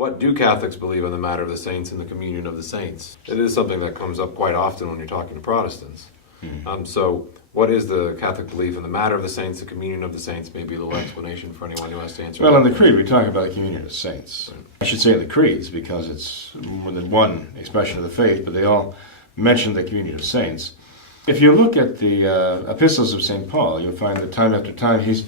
What do Catholics believe on the matter of the saints and the communion of the saints? It is something that comes up quite often when you're talking to Protestants. So what is the Catholic belief in the matter of the saints, the communion of the saints? Maybe a little explanation for anyone who has to answer Well, that. in the Creed, we talk about the communion of saints. Right. I should say in the Creeds, because it's more than one expression of the faith, but they all mention the communion of saints. If you look at the epistles of St. Paul, you'll find that time after time he's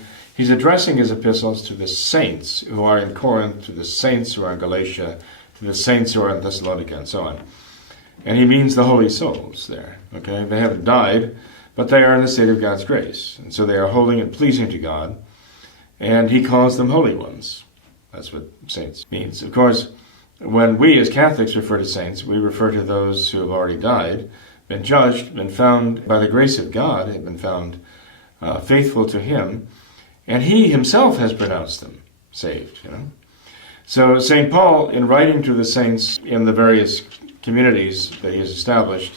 addressing his epistles to the saints who are in Corinth, to the saints who are in Galatia, to the saints who are in Thessalonica, and so on. And he means the holy souls there. Okay, they haven't died, but they are in the state of God's grace, and so they are holy and pleasing to God, and he calls them holy ones. That's what saints means. Of course, when we as Catholics refer to saints, we refer to those who have already died, been judged, been found by the grace of God, have been found faithful to him, and he himself has pronounced them saved. So St. Paul, in writing to the saints in the various communities that he has established,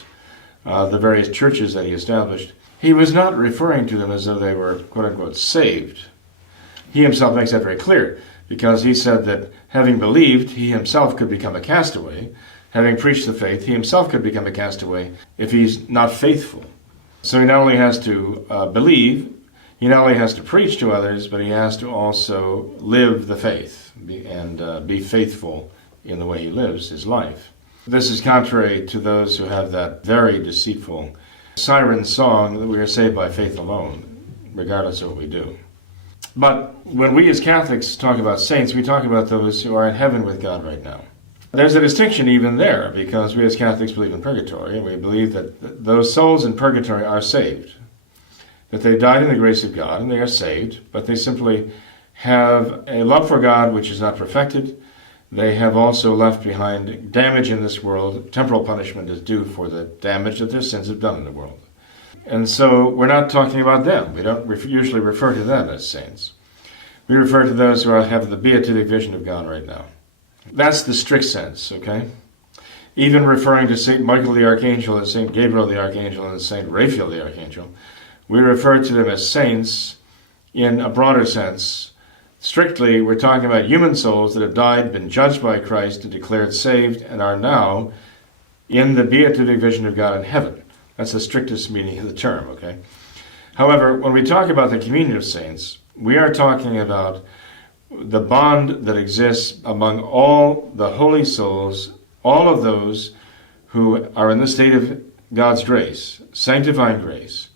the various churches that he established, he was not referring to them as though they were, quote-unquote, saved. He himself makes that very clear, because he said that having believed, he himself could become a castaway. Having preached the faith, he himself could become a castaway if he's not faithful. So he not only has to believe, he not only has to preach to others, but he has to also live the faith and be faithful in the way he lives his life. This is contrary to those who have that very deceitful siren song that we are saved by faith alone, regardless of what we do. But when we as Catholics talk about saints, we talk about those who are in heaven with God right now. There's a distinction even there, because we as Catholics believe in purgatory, and we believe that those souls in purgatory are saved, that they died in the grace of God, and they are saved, but they simply have a love for God which is not perfected. They have also left behind damage in this world. Temporal punishment is due for the damage that their sins have done in the world. And so we're not talking about them. We don't usually refer to them as saints. We refer to those who have the beatific vision of God right now. That's the strict sense, okay? Even referring to St. Michael the Archangel and St. Gabriel the Archangel and St. Raphael the Archangel, we refer to them as saints in a broader sense. Strictly, we're talking about human souls that have died, been judged by Christ, and declared saved, and are now in the beatific vision of God in heaven. That's the strictest meaning of the term, okay? However, when we talk about the communion of saints, we are talking about the bond that exists among all the holy souls, all of those who are in the state of God's grace, sanctifying grace.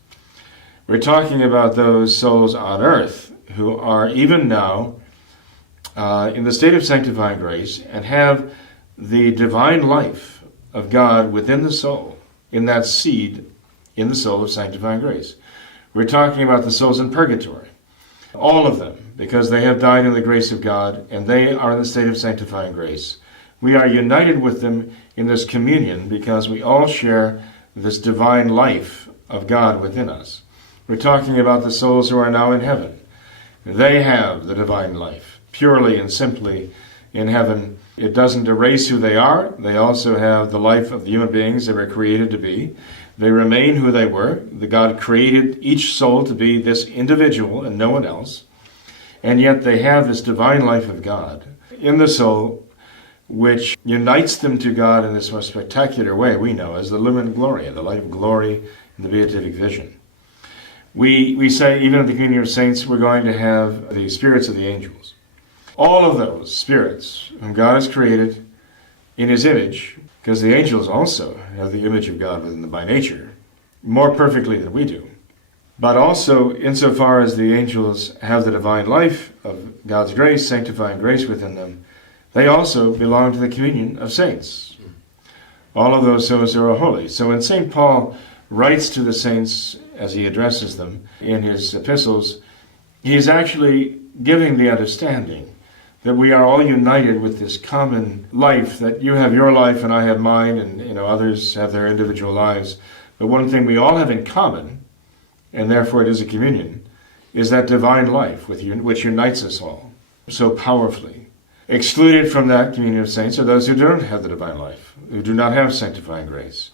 We're talking about those souls on earth who are even now in the state of sanctifying grace and have the divine life of God within the soul, in that seed in the soul of sanctifying grace. We're talking about the souls in purgatory, all of them, because they have died in the grace of God and they are in the state of sanctifying grace. We are united with them in this communion because we all share this divine life of God within us. We're talking about the souls who are now in heaven. They have the divine life, purely and simply in heaven. It doesn't erase who they are. They also have the life of the human beings they were created to be. They remain who they were. The God created each soul to be this individual and no one else. And yet they have this divine life of God in the soul, which unites them to God in this most spectacular way we know as the Lumen Gloria, the light of glory in the beatific vision. We say, even in the communion of saints, we're going to have the spirits of the angels. All of those spirits whom God has created in his image, because the angels also have the image of God within them by nature, more perfectly than we do. But also, insofar as the angels have the divine life of God's grace, sanctifying grace within them, they also belong to the communion of saints. All of those souls are holy. So when St. Paul writes to the saints as he addresses them in his epistles, he is actually giving the understanding that we are all united with this common life, that you have your life and I have mine, and others have their individual lives. But one thing we all have in common, and therefore it is a communion, is that divine life which unites us all so powerfully. Excluded from that communion of saints are those who don't have the divine life, who do not have sanctifying grace.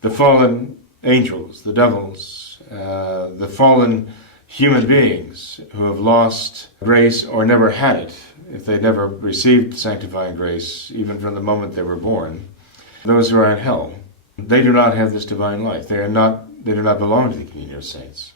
The fallen angels, the devils, the fallen human beings who have lost grace or never had it, if they never received sanctifying grace, even from the moment they were born, those who are in hell, they do not have this divine life. They do not belong to the communion of saints.